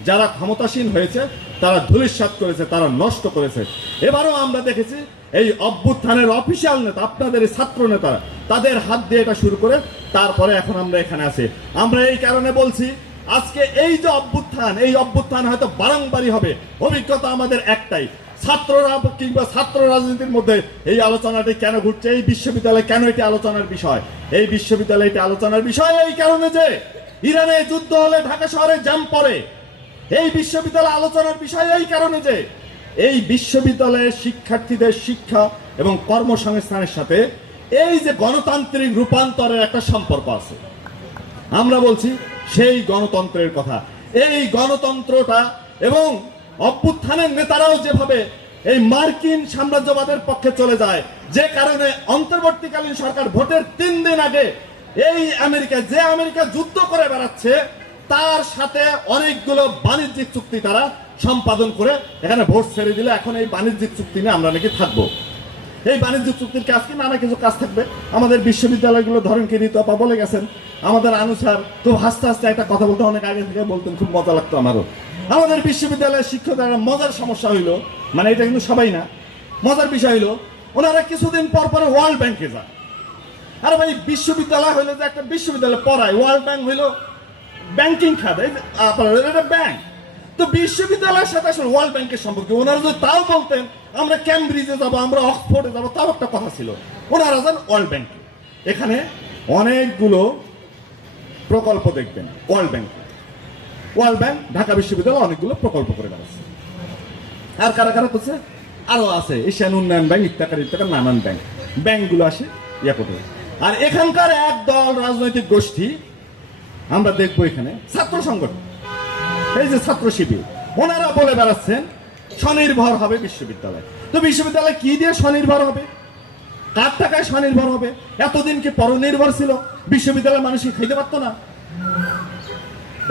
যারা ক্ষমতাসীন হয়েছে তারা ধূলিসাৎ করেছে, তারা নষ্ট করেছে। এবারও আমরা দেখেছি এই অভ্যুত্থানের অফিসিয়াল নেতা, আপনাদের ছাত্র নেতারা, তাদের হাত দিয়ে এটা শুরু করে তারপরে এখন আমরা এখানে আছি। আমরা এই কারণে বলছি আজকে এই যে অভ্যুত্থান, এই অভ্যুত্থান হয়তো বারংবারই হবে। অভিজ্ঞতা আমাদের একটাই, ছাত্ররা কিংবা ছাত্র রাজনীতির মধ্যে এই আলোচনাটি কেন ঘুরছে, এই বিশ্ববিদ্যালয়ে কেন এটি আলোচনার বিষয়। এই বিশ্ববিদ্যালয়ে এটি আলোচনার বিষয় এই কারণে যে ইরানে যুদ্ধ হলে ঢাকা শহরে জ্যাম পড়ে। এই বিশ্ববিদ্যালয় আলোচনার বিষয় এই কারণে যে এই বিশ্ববিদ্যালয়ের শিক্ষার্থীদের শিক্ষা এবং কর্মসংস্থানের সাথে এই যে গণতান্ত্রিক রূপান্তরের একটা সম্পর্ক আছে। আমরা বলছি সেই গণতন্ত্রের কথা। এই গণতন্ত্রটা এবং অভ্যুত্থানের নেতারাও যেভাবে এই মার্কিন সাম্রাজ্যবাদের পক্ষে চলে যায়, যে কারণে অন্তর্বর্তীকালীন সরকার ভোটের 3 দিন আগে এই আমেরিকা যুদ্ধ করে বেড়াচ্ছে, তার সাথে অনেকগুলো বাণিজ্যিক চুক্তি তারা সম্পাদন করে এখানে ভোট ছেড়ে দিলে এখন এই বাণিজ্যিক চুক্তি নিয়ে আমরা নাকি থাকবো। এই বাণিজ্যিক চুক্তির কাজ কি, নানা কিছু কাজ থাকবে। আমাদের বিশ্ববিদ্যালয়গুলো ধরেন কি ঋতু আপা বলে গেছেন, আমাদের আনুসার খুব হাসতে হাসতে একটা কথা বলতে অনেক আগে থেকে বলতেন, খুব মজা লাগতো আমারও। আমাদের বিশ্ববিদ্যালয়ের শিক্ষকদের মজার সমস্যা হইলো, মানে এটা কিন্তু সবাই না, মজার বিষয় হলো ওনারা কিছুদিন পর পর ওয়ার্ল্ড ব্যাংকে যায়। আরে ভাই, বিশ্ববিদ্যালয় হইলো যে একটা বিশ্ববিদ্যালয় পড়ায়, ওয়ার্ল্ড ব্যাংক হইলো ব্যাংকিং খাত, এটা ব্যাংক। তো বিশ্ববিদ্যালয়ের সাথে আসলে ওয়ার্ল্ড ব্যাংকের সম্পর্কে ওনারা যদি তাও বলতেন আমরা ক্যামব্রিজে যাবো, আমরা অক্সফোর্ডে যাবো, তাও একটা কথা ছিল। ওনারা যান ওয়ার্ল্ড ব্যাংকে। এখানে অনেকগুলো প্রকল্প দেখবেন world bank. World bank Dhaka বিশ্ববিদ্যালয় অনেকগুলো প্রকল্প করে বেড়াচ্ছে। আর কারা কারা করছে? আরো আছে এশিয়ান উন্নয়ন ব্যাংক, ইত্যাকার ইত্যাকার নানান ব্যাংক, ব্যাংকগুলো আসে ইয়া করতে। আর এখানকার এক দল রাজনৈতিক গোষ্ঠী আমরা দেখবো এখানে ছাত্র সংগঠন, এই যে ছাত্র শিবির, ওনারা বলে বেড়াচ্ছেন স্বনির্ভর হবে বিশ্ববিদ্যালয়। তো বিশ্ববিদ্যালয় কি দিয়ে স্বনির্ভর হবে? কার টাকায় স্বনির্ভর হবে? এতদিন কি পরনির্ভর ছিল? বিশ্ববিদ্যালয়ের মানুষ কি খাইতে পারতো না?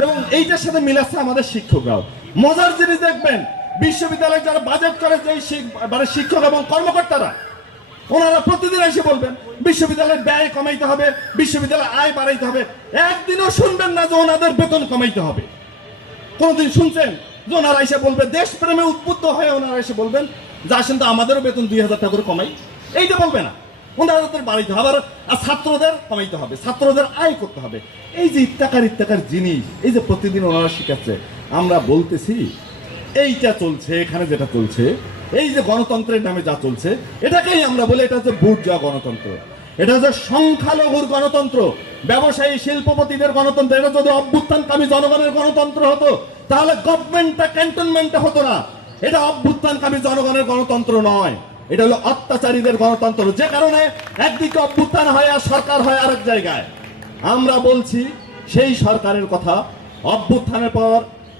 এবং এইটার সাথে মিলাচ্ছে আমাদের শিক্ষকরাও। মজার জিনিস দেখবেন, বিশ্ববিদ্যালয়ে যারা বাজেট করে যে শিক্ষক এবং কর্মকর্তারা, ওনারা প্রতিদিন এসে বলবেন বিশ্ববিদ্যালয়ের ব্যয় কমাইতে হবে, বিশ্ববিদ্যালয়ের আয় বাড়াইতে হবে। একদিনও শুনবেন না যে ওনাদের বেতন কমাইতে হবে। কোনদিন শুনছেন যে ওনারা এসে বলবে, দেশপ্রেমে উদ্বুদ্ধ হয়ে ওনারা এসে বলবেন যে আসেন তো আমাদেরও বেতন 2000 টাকা করে কমাই? এইটা বলবে না। ওনাদের বাড়াইতে হবে, আর ছাত্রদের কমাইতে হবে, ছাত্রদের আয় করতে হবে। এই যে ইত্যাকার জিনিস, এই যে প্রতিদিন ওনারা শিখাচ্ছে, আমরা বলতেছি এইটা চলছে, এখানে যেটা চলছে, এই যে গণতন্ত্রের নামে যা চলছে, এটাকেই আমরা বলি এটা হচ্ছে বুর্জোয়া গণতন্ত্র, এটা হচ্ছে সংখ্যালঘুর গণতন্ত্র, ব্যবসায়ী শিল্পপতিদের গণতন্ত্র। এটা যদি অভ্যুত্থানকামী জনগণের গণতন্ত্র হতো তাহলে গভর্নমেন্টটা ক্যান্টনমেন্টে হতো না। এটা অভ্যুত্থানকামী জনগণের গণতন্ত্র নয়, এটা হলো অত্যাচারীদের গণতন্ত্র। যে কারণে একদিকে অভ্যুত্থান হয় আর সরকার হয় আরেক জায়গায়। আমরা বলছি সেই সরকারের কথা, অভ্যুত্থানের পর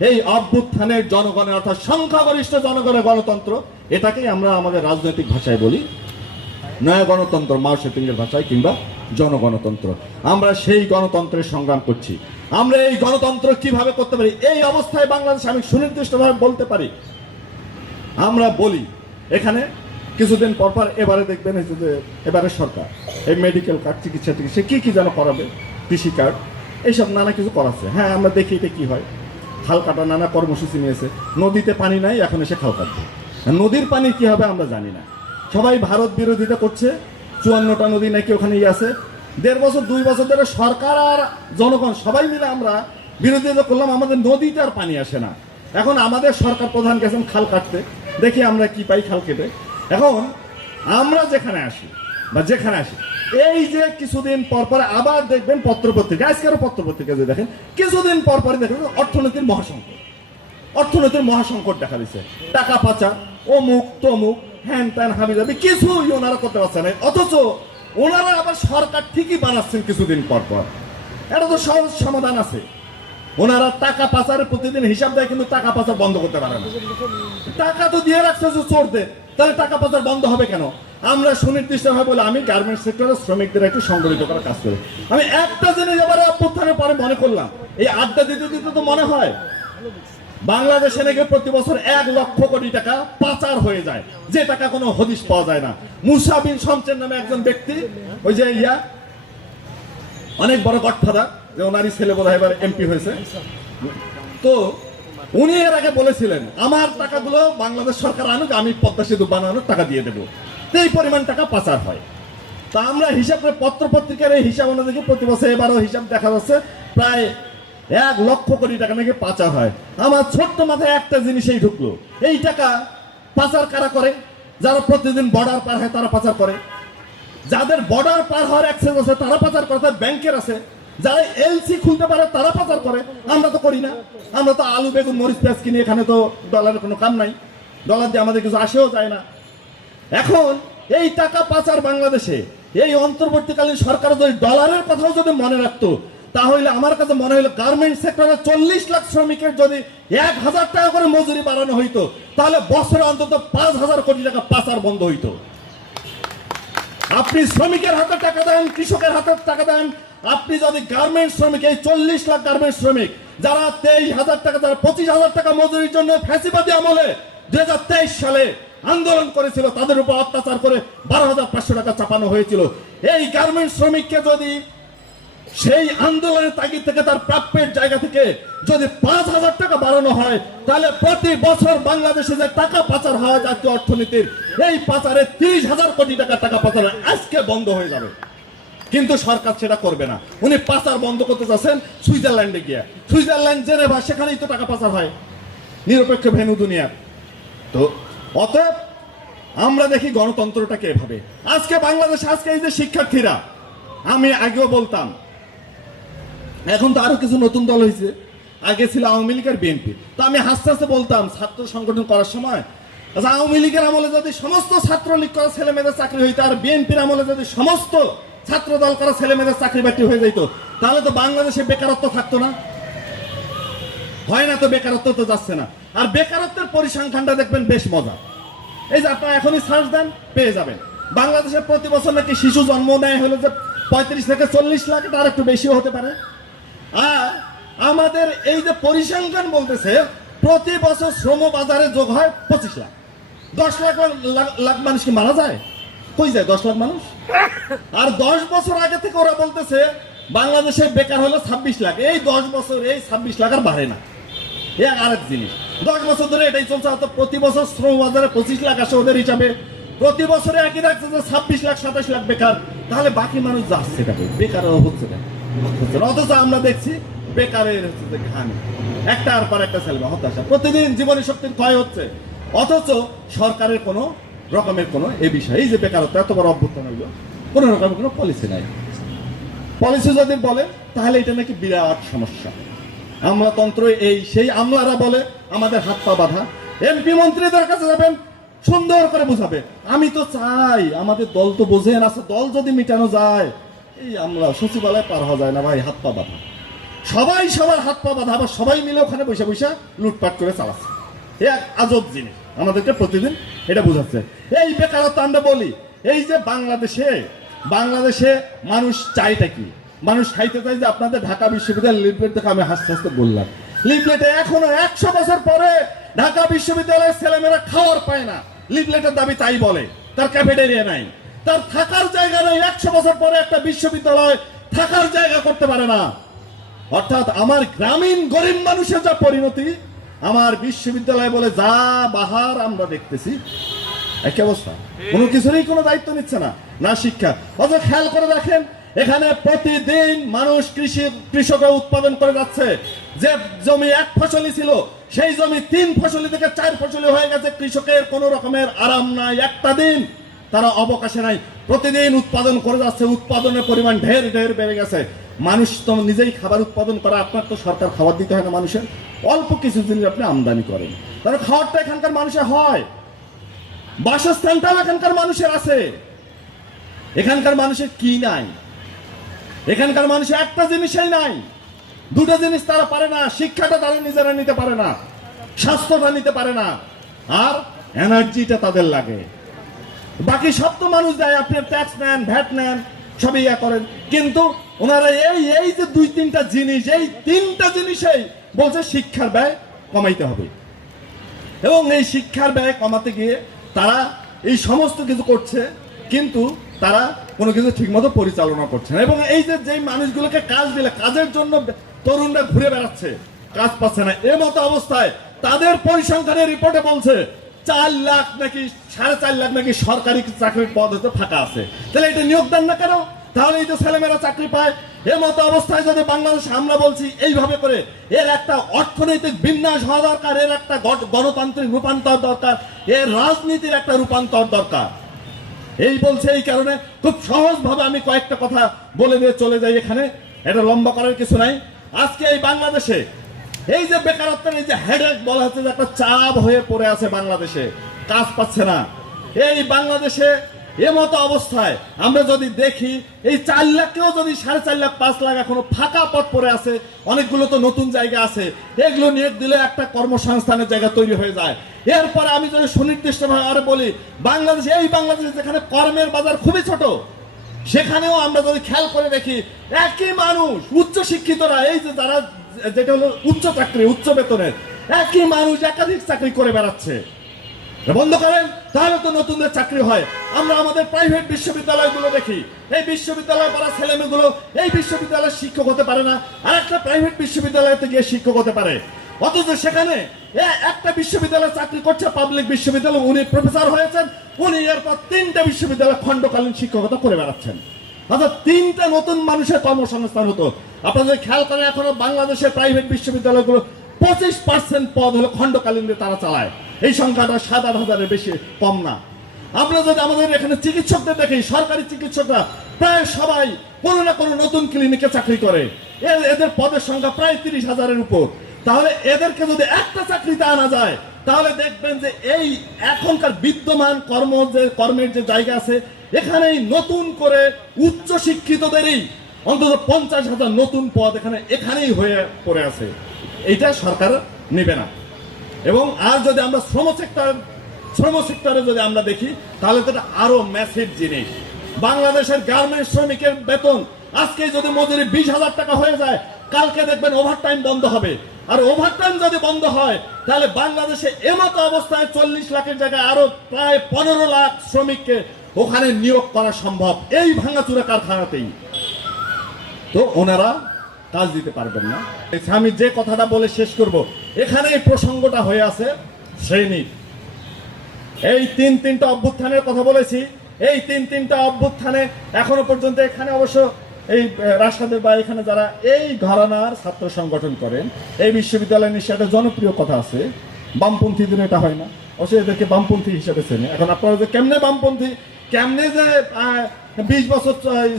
এই অভ্যুত্থানের জনগণের অর্থাৎ সংখ্যাগরিষ্ঠ জনগণের গণতন্ত্র, এটাকেই আমরা আমাদের রাজনৈতিক ভাষায় বলি নয়া গণতন্ত্র, মাও সেতুংয়ের ভাষায়, কিংবা জনগণতন্ত্র। আমরা সেই গণতন্ত্রের সংগ্রাম করছি। আমরা এই গণতন্ত্র কিভাবে করতে পারি? এই অবস্থায় বাংলাদেশে আমি সুনির্দিষ্টভাবে বলতে পারি, আমরা বলি এখানে কিছুদিন পর পর এবারে দেখবেন এবারে সরকার এই মেডিকেল কার্ড, চিকিৎসা কি কি যেন করাবে, কৃষি কার্ড, এইসব নানা কিছু করাচ্ছে। হ্যাঁ, আমরা দেখি এটা কি হয়। খাল কাটা নানা কর্মসূচি নিয়েছে। নদীতে পানি নাই, এখন এসে খাল কাটবে। নদীর পানি কি হবে আমরা জানি না। সবাই ভারত বিরোধিতা করছে। 54টা নদী নাকি ওখানে আছে। 1.5 বছর 2 বছর ধরে সরকার আর জনগণ সবাই মিলে আমরা বিরোধিতা করলাম, আমাদের নদীতে আর পানি আসে না। এখন আমাদের সরকার প্রধান গেছেন খাল কাটতে, দেখি আমরা কি পাই খাল কেটে। এখন আমরা যেখানে আসি বা যেখানে আসি, এই যে কিছুদিন পর পর আবার দেখবেন পত্রপত্রিকা, আজকেরও পত্রপত্রিকা যে দেখেন, কিছুদিন পর পর দেখেন অর্থনীতির মহাসংকট দেখা দিচ্ছে। টাকা পাচার, অমুক তমুক, হ্যান ত্যান হাবিজাবি, কিছুই ওনারা করতে পারছে না। অথচ ওনারা আবার সরকার ঠিকই বানাচ্ছেন কিছুদিন পর পর। এটা তো সহজ সমাধান আছে। ওনারা টাকা পাচারের প্রতিদিন হিসাব দেয়, কিন্তু টাকা পাচার বন্ধ করতে পারে না। টাকা তো দিয়ে রাখছে যে চোরদের, তাহলে টাকা পাচার বন্ধ হবে কেন? আমরা সুনির্দিষ্টভাবে বলে, আমি গার্মেন্টস সেক্টরের শ্রমিকদের একটু সংগঠিত করার কাজ করি। আমি একটা জিনিস এবারে অভ্যুত্থানের পরে মনে করলাম, এই আড্ডা দিতে দিতে তো মনে হয় বাংলাদেশে নাকি প্রতি বছর 1 লক্ষ কোটি টাকা পাচার হয়ে যায়, যে টাকা কোনো হদিশ পাওয়া যায় না। মুসা বিন শমসের নামে একজন ব্যক্তি, ওই যে অনেক বড় গডফাদার, যে ওনারই ছেলে বোধহয় এবার এমপি হয়েছে, তো উনি এর আগে বলেছিলেন আমার টাকাগুলো বাংলাদেশ সরকার আনুক, আমি পদ্মা সেতু বানানোর টাকা দিয়ে দেবো। এই পরিমাণ টাকা পাচার হয়। তা আমরা হিসাব করে পত্রপত্রিকার এই হিসাব অনুযায়ী প্রতি বছর এবারও হিসাব দেখা যাচ্ছে প্রায় 1 লক্ষ কোটি টাকা নাকি পাচার হয়। আমার ছোট্ট মাথায় একটা জিনিসই ঢুকলো, এই টাকা পাচার কারা করে? যারা প্রতিদিন বর্ডার পার হয় তারা পাচার করে, যাদের বর্ডার পার হওয়ার অ্যাক্সেস আছে তারা পাচার করে, তার ব্যাংকের আছে, যারা এলসি খুলতে পারে তারা পাচার করে। আমরা তো করি না। আমরা তো আলু বেগুন মরিচ পেঁয়াজ কিনি, এখানে তো ডলারের কোনো কাম নাই, ডলার দিয়ে আমাদের কিছু আসেও যায় না। এখন এই টাকা পাচার বাংলাদেশে এই অন্তর্বর্তীকালীন সরকার যদি ডলারের কথাও যদি মনে রাখতো, তাহলে আমার কাছে মনে হলো গার্মেন্টস সেক্টরে 40 লাখ শ্রমিকের যদি 1000 টাকা করে মজুরি বাড়ানো হইতো, তাহলে বছরে অন্তত 5000 কোটি টাকা পাচার বন্ধ হইতো। আপনি শ্রমিকের হাতে টাকা দেন, কৃষকের হাতে টাকা দেন। আপনি যদি গার্মেন্টস শ্রমিক, এই 40 লাখ গার্মেন্টস শ্রমিক যারা 23,000 টাকা, যারা 25,000 টাকা মজুরির জন্য ফ্যাসিবাদী আমলে 2023 সালে আন্দোলন করেছিল, তাদের উপর অত্যাচার করে 12,500 টাকা চাপানো হয়েছিল। এই গার্মেন্টস শ্রমিককে যদি সেই আন্দোলনের তাগিদ থেকে তার প্রাপ্যের জায়গা থেকে যদি 5,000 টাকা বাড়ানো হয়, তাহলে প্রতি বছর বাংলাদেশে যে টাকা পাচার হয় জাতীয় অর্থনীতির, এই পাচারে 30,000 কোটি টাকা পাচার আজকে বন্ধ হয়ে যাবে। কিন্তু সরকার সেটা করবে না। উনি পাচার বন্ধ করতে চাচ্ছেন সুইজারল্যান্ডে গিয়ে। সুইজারল্যান্ড জেনেভা, সেখানেই তো টাকা পাচার হয়, নিরপেক্ষ ভেন্যু দুনিয়ার। তো অতএব আমরা দেখি গণতন্ত্রটাকে এভাবে। আজকে বাংলাদেশে আজকে এই যে শিক্ষার্থীরা, আমি আগেও বলতাম, এখন তো আরো কিছু নতুন দল হয়েছে, আগে ছিল আওয়ামী লীগ আর বিএনপি। তো আমি হাসতে হাসতে বলতাম ছাত্র সংগঠন করার সময়, আচ্ছা আওয়ামী লীগের আমলে যদি সমস্ত ছাত্রলীগ করা ছেলে মেয়েদের চাকরি হইতো, আর বিএনপির আমলে যদি সমস্ত ছাত্র দল করা ছেলে মেয়েদের চাকরি বাকরি হয়ে যেত, তাহলে তো বাংলাদেশে বেকারত্ব থাকতো না। হয় না, তো বেকারত্ব তো যাচ্ছে না। আর বেকারত্বের পরিসংখ্যানটা দেখবেন বেশ মজা। এই যে আপনারা এখনই সার্চ দেন, পেয়ে যাবেন। বাংলাদেশে প্রতি বছর নাকি শিশু জন্ম নেয় হলো যে 35 থেকে 40 লাখ, তার একটু বেশিও হতে পারে। আর আমাদের এই যে পরিসংখ্যান বলতেছে প্রতি বছর শ্রম বাজারে যোগ হয় 25 লাখ। 10 লাখ মানুষ কি মারা যায়? কই যায় 10 লাখ মানুষ? আর 10 বছর আগে থেকে ওরা বলতেছে বাংলাদেশে বেকার হলো 26 লাখ। এই 10 বছর এই 26 লাখ আর বাড়ে না। আরেক জিনিস, 10 বছর ধরে এটাই চলছে। হয়তো প্রতি বছর শ্রম বাজারে 25 লাখ আসে ওদের হিসাবে, প্রতি বছরে একই রাখছে যে 26 লাখ 27 লাখ বেকার। তাহলে বাকি মানুষ যাচ্ছে না, বেকার হচ্ছে না। অথচ আমরা দেখছি বেকারের হচ্ছে যে ঘানি, একটার পর একটা ছেলে হতাশা, প্রতিদিন জীবনী শক্তির ক্ষয় হচ্ছে। অথচ সরকারের কোনো রকমের কোনো এ বিষয়ে, এই যে বেকারত্ব এত বড় অভ্যুত্থান হইল, কোনো রকমের কোনো পলিসি নাই। পলিসি যদি বলে তাহলে এটা নাকি বিরাট সমস্যা। আমলাতন্ত্র এই সেই আমলারা বলে আমাদের হাত পা বাঁধা। এমপি মন্ত্রীদের কাছে যাবেন, সুন্দর করে বুঝাবে। আমি তো চাই আমাদের দল তো বোঝেন, আছে দল যদি মিটানো যায়, এই আমলা সচিবালয় পার হওয়া যায় না ভাই, হাত পা বাঁধা। সবাই সবার হাত পা বাঁধা, আবার সবাই মিলে ওখানে বসে বসে লুটপাট করে চালাচ্ছে। এক আজব জিনিস, আমাদেরকে প্রতিদিন এটা বোঝাচ্ছে। এই বেকারত্ব আমরা বলি, এই যে বাংলাদেশে মানুষ চাইটা কি? মানুষ খাইতে চাই যে আপনাদের ঢাকা বিশ্ববিদ্যালয়ের লিফলেট দেখে আমি হাসতে হাসতে বললাম, লিফলেটে এখনো 100 বছর পরে ঢাকা বিশ্ববিদ্যালয়ের ছেলেমেয়েরা খাওয়ার পায় না। লিফলেটের দাবি তাই বলে, তার ক্যাফেটেরিয়া নাই, তার থাকার জায়গা নেই। 100 বছর পরে একটা বিশ্ববিদ্যালয় থাকার জায়গা করতে পারে না। অর্থাৎ আমার গ্রামীণ গরিব মানুষের যা পরিণতি, আমার বিশ্ববিদ্যালয় বলে যা বাহার আমরা দেখতেছি, একই অবস্থা। কোনো কিছুরই কোনো দায়িত্ব নিচ্ছে না, না শিক্ষা। অথচ খেয়াল করে দেখেন, এখানে প্রতিদিন মানুষ কৃষকরা উৎপাদন করে যাচ্ছে। যে জমি 1 ফসলি ছিল, সেই জমি 3 ফসলি থেকে 4 ফসলি হয়ে গেছে। কৃষকের কোনো রকমের আরাম নাই, একটা দিন তারা অবকাশে নাই, প্রতিদিন উৎপাদন করে যাচ্ছে। উৎপাদনের পরিমাণ ঢের ঢের বেড়ে গেছে। মানুষ তো নিজেই খাবার উৎপাদন করে, আপনার তো সরকার খাবার দিতে হয় না মানুষের। অল্প কিছু জিনিস আপনি আমদানি করেন, তাহলে খাবারটা এখানকার মানুষের হয়। বাসস্থানটাও এখানকার মানুষের আছে। এখানকার মানুষের কি নাই? এখানকার মানুষের একটা জিনিসই নাই। দুটো জিনিস তারা পারে না, শিক্ষাটা তারা নিজেরা নিতে পারে না, স্বাস্থ্যটা নিতে পারে না, আর এনার্জিটা তাদের লাগে। বাকি সব তো মানুষ দেয়, আপনি ট্যাক্স নেন, ভ্যাট নেন, সবই ইয়া করেন। কিন্তু ওনারা এই যে 2-3টা জিনিস, এই 3টা জিনিসেই বলছে শিক্ষার ব্যয় কমাইতে হবে। এবং এই শিক্ষার ব্যয় কমাতে গিয়ে তারা এই সমস্ত কিছু করছে, কিন্তু তারা কোনো কিছু ঠিকমতো পরিচালনা করছে না। এবং এই যে মানুষগুলোকে কাজ দিলে, কাজের জন্য তরুণরা ঘুরে বেড়াচ্ছে, কাজ পাচ্ছে না। এর মতো অবস্থায় তাদের পরিসংখ্যানের রিপোর্টে বলছে 4 লাখ নাকি 4.5 লাখ নাকি সরকারি চাকরির পদ হতে ফাঁকা আছে। তাহলে এটা নিয়োগ দেন না কেন? তাহলে এই যে ছেলেমেয়েরা চাকরি পায়। এর মতো অবস্থায় যদি বাংলাদেশে, আমরা বলছি এইভাবে করে, এর একটা অর্থনৈতিক বিন্যাস হওয়া দরকার, এর একটা গণতান্ত্রিক রূপান্তর দরকার, এর রাজনীতির একটা রূপান্তর দরকার। এই বলছে, এই কারণে খুব সহজভাবে আমি কয়েকটা কথা বলে দিয়ে চলে যাই। এখানে এটা লম্বা করার কিছু নাই। আজকে এই বাংলাদেশে এই যে বেকারত্বের এই যে হেডেক বলা হচ্ছে, যে একটা চাপ হয়ে পড়ে আছে বাংলাদেশে, কাজ পাচ্ছে না। এই বাংলাদেশে এমতো অবস্থায় আমরা যদি দেখি, এই 4 লাখকেও যদি 4.5 লাখ 5 লাখ এখনো ফাঁকা পথ পড়ে আছে, অনেকগুলো তো নতুন জায়গা আছে, এগুলো নিয়োগ দিলে একটা কর্মসংস্থানের জায়গা তৈরি হয়ে যায়। এরপরে আমি যদি সুনির্দিষ্টভাবে আরে বলি, বাংলাদেশে যেখানে কর্মের বাজার খুবই ছোট, সেখানেও আমরা যদি খেয়াল করে দেখি, একই মানুষ, উচ্চ শিক্ষিতরা, এই যে যারা, যেটা হলো উচ্চ চাকরি, উচ্চ বেতনের, একই মানুষ একাধিক চাকরি করে বেড়াচ্ছে। বন্ধ করেন, তাহলে তো নতুনদের চাকরি হয়। আমরা আমাদের প্রাইভেট বিশ্ববিদ্যালয়গুলো দেখি, এই বিশ্ববিদ্যালয় পড়া ছেলেমেয়েগুলো এই বিশ্ববিদ্যালয়ের শিক্ষক হতে পারে না, আর একটা প্রাইভেট বিশ্ববিদ্যালয়তে গিয়ে শিক্ষক হতে পারে। অথচ সেখানে একটা বিশ্ববিদ্যালয়ে চাকরি করছে, পাবলিক বিশ্ববিদ্যালয়, উনি প্রফেসর হয়েছেন, উনি এরপর 3টে বিশ্ববিদ্যালয়ে খণ্ডকালীন শিক্ষকতা করে বেড়াচ্ছেন। অর্থাৎ 3টা নতুন মানুষের কর্মসংস্থান হতো। আপনাদের খেয়াল করেন, এখনো বাংলাদেশের প্রাইভেট বিশ্ববিদ্যালয়গুলো 25% পদ হলো খণ্ডকালীন তারা চালায়। এই সংখ্যাটা 7,000-8,000-এর বেশি কম না। আমরা যদি আমাদের এখানে চিকিৎসকদের দেখি, সরকারি চিকিৎসকরা প্রায় সবাই কোনো না কোনো নতুন ক্লিনিকে চাকরি করে। এদের পদের সংখ্যা প্রায় 30,000-এর উপর। তাহলে এদেরকে যদি একটা চাকরিতে আনা যায়, তাহলে দেখবেন যে এই এখনকার বিদ্যমান কর্মের যে জায়গা আছে, এখানেই নতুন করে উচ্চ শিক্ষিতদেরই অন্তত 50,000 নতুন পদ এখানেই হয়ে পড়ে আছে। এইটা সরকার নেবে না। এবং আর যদি আমরা শ্রম সেক্টরে যদি আমরা দেখি, তাহলে তো এটা আরো ম্যাসিভ জিনিস। বাংলাদেশের গার্মেন্টস শ্রমিকের বেতন আজকে যদি মজুরি 20,000 টাকা হয়ে যায়, কালকে দেখবেন ওভারটাইম বন্ধ হবে। আর ওভারটাইম যদি বন্ধ হয়, তাহলে বাংলাদেশে এমতো অবস্থায় 40 লাখের জায়গায় আরো প্রায় 15 লাখ শ্রমিককে ওখানে নিয়োগ করা সম্ভব, এই ভাঙাচুরা কারখানাতেই। তো ওনারা কাজ দিতে পারবেন না। আমি যে কথাটা বলে শেষ করব, এখানে এই প্রসঙ্গটা হয়ে আছে শ্রেণীর। এই তিনটা অভ্যুত্থানের কথা বলেছি। এই তিনটা অভ্যুত্থানে এখনো পর্যন্ত এখানে অবশ্য এই রাশাদের বা এখানে যারা এই ঘরানার ছাত্র সংগঠন করেন, এই বিশ্ববিদ্যালয় নিশ্চয় একটা জনপ্রিয় কথা আছে। বামপন্থীদের এটা হয় না, অবশ্য এদেরকে বামপন্থী হিসেবে চেনে। এখন আপনারা যে কেমনে বামপন্থী, কেমনে যে 20 বছর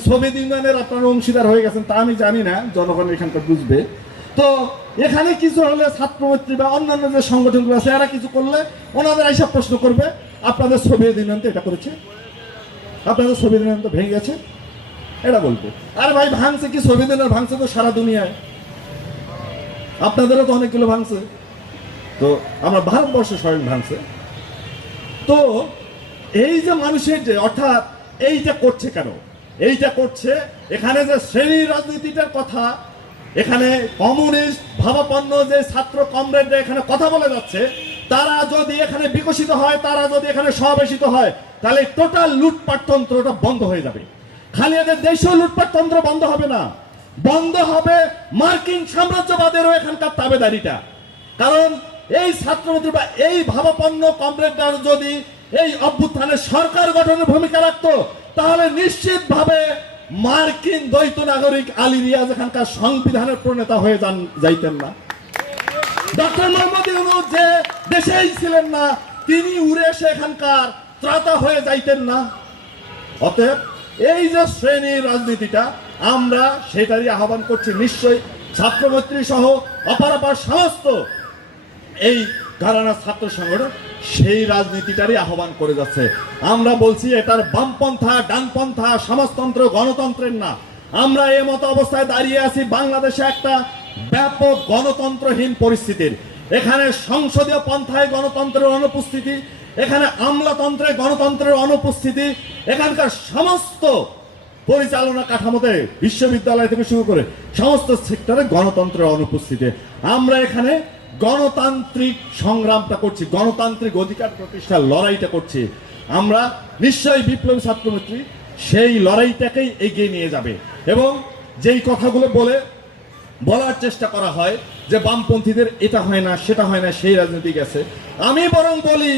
সোভিয়েত ইউনিয়নের আপনারা অংশীদার হয়ে গেছেন, তা আমি জানি না, জনগণ এখানকার বুঝবে। তো এখানে কিছু হলে ছাত্রমৈত্রী বা অন্যান্য যে সংগঠনগুলো আছে, এরা কিছু করলে ওনাদের এইসব প্রশ্ন করবে, আপনাদের সোভিয়েত ইউনিয়ন তো এটা করেছে, আপনাদের সোভিয়েত ইউনিয়ন তো ভেঙে গেছে, এটা বলবে। আরে ভাই, ভাঙছে কি সোভিয়েত ইউনিয়ন? ভাঙছে তো সারা দুনিয়ায়, আপনাদেরও তো অনেকগুলো ভাঙছে। তো আমরা ভারতবর্ষে স্বয়ং ভাঙছে। তো এই যে মানুষের যে অর্থাৎ এইটা করছে কেন? এইটা করছে এখানে যে শ্রেণী রাজনীতিটার কথা, এখানে কমিউনিস্ট ভাবাপন্ন যে ছাত্র কমরেডরা এখানে কথা বলে যাচ্ছে, তারা যদি এখানে বিকশিত হয়, তারা যদি এখানে সমাবেশিত হয়, তাহলে টোটাল লুটপাট তন্ত্রটা বন্ধ হয়ে যাবে। খালি এদের দেশীয় লুটপাট তন্ত্র বন্ধ হবে না, বন্ধ হবে মার্কিন সাম্রাজ্যবাদেরও এখানকার তাবেদারিটা। কারণ এই ছাত্রমন্ত্রী বা এই ভাবাপন্ন কমরেডরা যদি এই অভ্যুত্থানে সরকার গঠনের ভূমিকা রাখতো, তাহলে নিশ্চিতভাবে মার্কিন দ্বৈত নাগরিক আলী রিয়াজ এখানকার সংবিধানের প্রণেতা হয়ে যাইতেন না। ডক্টর মোহাম্মদ ইউনূস যে দেশেই ছিলেন না, তিনি উড়ে এসে এখানকার ত্রাতা হয়ে যাইতেন না। অতএব এই যে শ্রেণীর রাজনীতিটা, আমরা সেটারই আহ্বান করছি। নিশ্চয়ই ছাত্রমৈত্রী সহ অপরাপর সমস্ত এই ঘরানা ছাত্র সংগঠন সেই রাজনীতিটারই আহ্বান করে যাচ্ছে। আমরা বলছি এটার বামপন্থা, ডানপন্থা, সমাজতন্ত্র, গণতন্ত্রের না। আমরা এই মতো অবস্থায় দাঁড়িয়ে আছি বাংলাদেশে একটা ব্যাপক গণতন্ত্রহীন পরিস্থিতির। এখানে সংসদীয় পন্থায় গণতন্ত্রের অনুপস্থিতি, এখানে আমলাতন্ত্রে গণতন্ত্রের অনুপস্থিতি, এখানকার সমস্ত পরিচালনা কাঠামোতে বিশ্ববিদ্যালয় থেকে শুরু করে সমস্ত সেক্টরে গণতন্ত্রের অনুপস্থিতি। আমরা এখানে গণতান্ত্রিক সংগ্রামটা করছি, গণতান্ত্রিক অধিকার প্রতিষ্ঠার লড়াইটা করছি। আমরা নিশ্চয়ই বিপ্লবী ছাত্রমৈত্রী সেই লড়াইটাকেই এগিয়ে নিয়ে যাবে। এবং যেই কথাগুলো বলার চেষ্টা করা হয় যে বামপন্থীদের এটা হয় না, সেটা হয় না, সেই রাজনীতি গেছে, আমি বরং বলি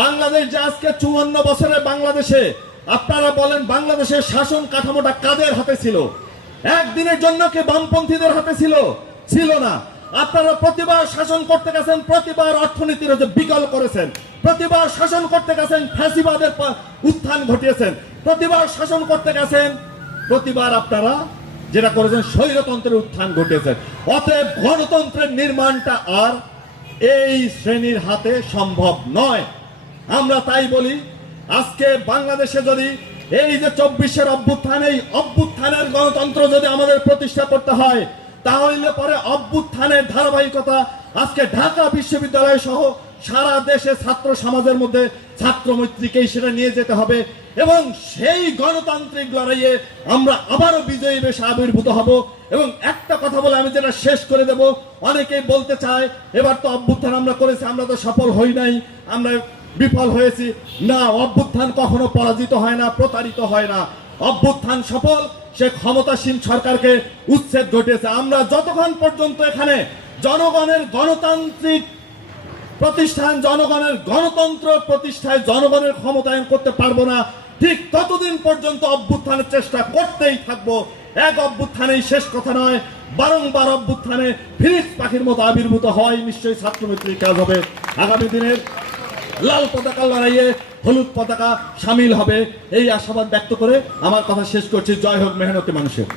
বাংলাদেশ যে আজকে 54 বছরের বাংলাদেশে, আপনারা বলেন বাংলাদেশের শাসন কাঠামোটা কাদের হাতে ছিল? একদিনের জন্য কি বামপন্থীদের হাতে ছিল? ছিল না। আপনারা প্রতিবার শাসন করতে গেছেন, প্রতিবার অর্থনীতির বিকল করেছেন, প্রতিবার শাসন করতে গেছেন, ফ্যাসিবাদের উত্থান ঘটিয়েছেন, প্রতিবার শাসন করতে গেছেন, প্রতিবার আপনারা যেটা করেছেন স্বৈরতন্ত্রের উত্থান ঘটিয়েছেন। অতএব গণতন্ত্রের নির্মাণটা আর এই শ্রেণীর হাতে সম্ভব নয়। আমরা তাই বলি, আজকে বাংলাদেশে যদি এই যে 24-এর অভ্যুত্থান, এই অভ্যুত্থানের গণতন্ত্র যদি আমাদের প্রতিষ্ঠা করতে হয়, তাহলে পরে অভ্যুত্থানের ধারাবাহিকতা আজকে ঢাকা বিশ্ববিদ্যালয় সহ সারা দেশে ছাত্র সমাজের মধ্যে ছাত্রমৈত্রীকেই সেটা নিয়ে যেতে হবে। এবং সেই গণতান্ত্রিক লড়াইয়ে আমরা আবারও বিজয়ী বেশে আবির্ভূত হব। এবং একটা কথা বলে আমি যেটা শেষ করে দেব, অনেকেই বলতে চায় এবার তো অভ্যুত্থান আমরা করেছি, আমরা তো সফল হই নাই, আমরা বিফল হয়েছি। না, অভ্যুত্থান কখনো পরাজিত হয় না, প্রতারিত হয় না। অভ্যুত্থান সফল, সে ক্ষমতাসীন সরকারকে উচ্ছেদ ঘটেছে। আমরা যতক্ষণ পর্যন্ত এখানে জনগণের গণতান্ত্রিক প্রতিষ্ঠান, জনগণের গণতন্ত্র প্রতিষ্ঠায় জনগণের ক্ষমতায়ন করতে পারবো না, ঠিক ততদিন পর্যন্ত অভ্যুত্থানের চেষ্টা করতেই থাকবো। এক অভ্যুত্থানেই শেষ কথা নয়, বারংবার অভ্যুত্থানে ফিনিক্স পাখির মতো আবির্ভূত হয় নিশ্চয়ই ছাত্রমিত্রীর কাজ হবে। আগামী দিনের লাল পতাকা লড়াইয়ে হলুদ পতাকা সামিল হবে, এই আশাবাদ ব্যক্ত করে আমার কথা শেষ করছি। জয় হোক মেহনতি মানুষের।